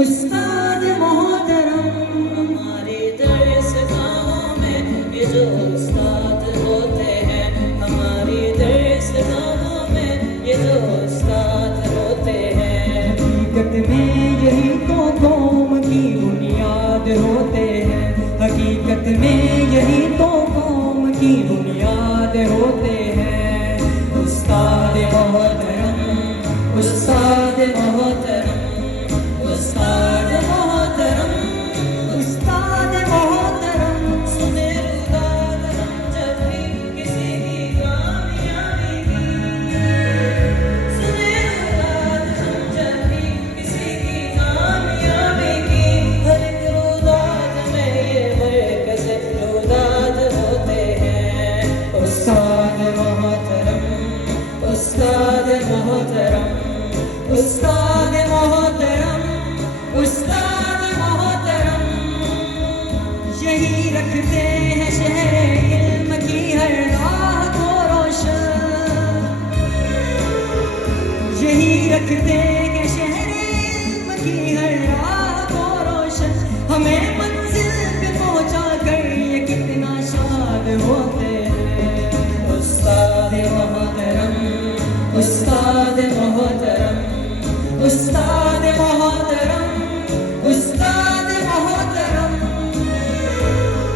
استاد محترم ہمارے درس گاہوں میں یہ جو استاد ہوتے ہیں، ہماری درس گاہوں میں یہ جو استاد ہوتے ہیں، حقیقت میں یہی تو قوم کی بنیاد ہوتے ہیں، حقیقت میں یہی تو قوم کی بنیاد ہوتے ہیں۔ استاد محترم، استاد محترم، استاد محترم، استاد محترم، سنے روداد ہم جب بھی کسی کی کامیابی کی، سنے روداد ہم جب بھی کسی کی کامیابی کی، ہر ایک روداد میں یہ مرکز روداد ہوتے ہیں۔ استاد محترم، استاد محترم، استاد محترم، استاد محترم، یہی رکھتے ہیں شہر علم کی ہر راہ کو روشن، یہی رکھتے ہیں شہر علم کی ہر راہ کو روشن، ہمیں منزل پہ پہنچا کر یہ کتنا شاد ہوتے ہیں۔ استاد محترم، استاد محترم، استاد محترم، استاد محترم،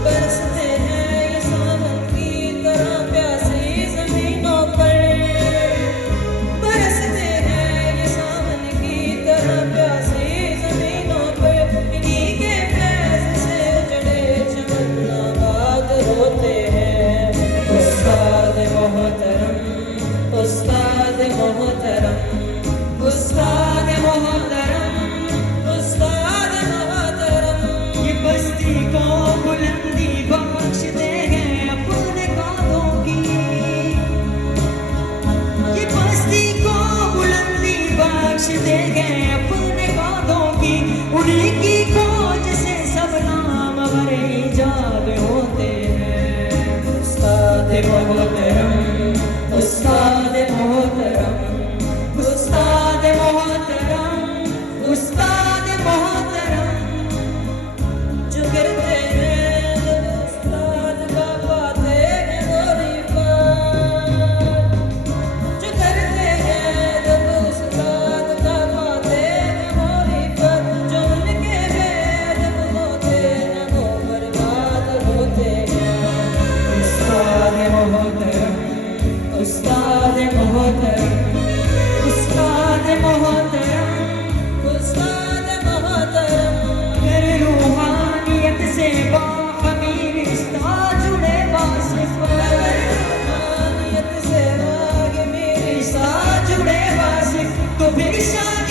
برستے ہیں یہ سامن کی طرح پیاسی زمینوں پر، برستے ہیں یہ سامن کی طرح پیاسی زمینوں پر، انہی کے فیض سے اجڑے چمن آباد ہوتے ہیں۔ استاد محترم، استاد محترم، استاد محترم، استاد محترم، یہ بستی کو بلندی بخشتے ہیں اپنے قدموں کی، یہ بستی کو بلندی بخشتے ہیں اپنے قدموں کی، انہیں کی کھوج سے سب نامور ایجاد ہوتے ہیں۔ استاد محترم، استاد محترم، استاد محترم، استاد محترم، جو کرتے ہیں جب استاد کا پاتے ہیں گوری پر، جو کرتے ہیں جب استاد کا پاتے ہیں گوری پر، جو ان کے بے جب ہوتے ہیں وہ برباد ہوتے ہیں۔ استاد محترم، استاد محترم، استاد محترم، استاد محترم، میرے روحانیت سے باخبر استاد جڑے واصف، روحانیت سے باخبر استاد جڑے واصف، تو پھر شان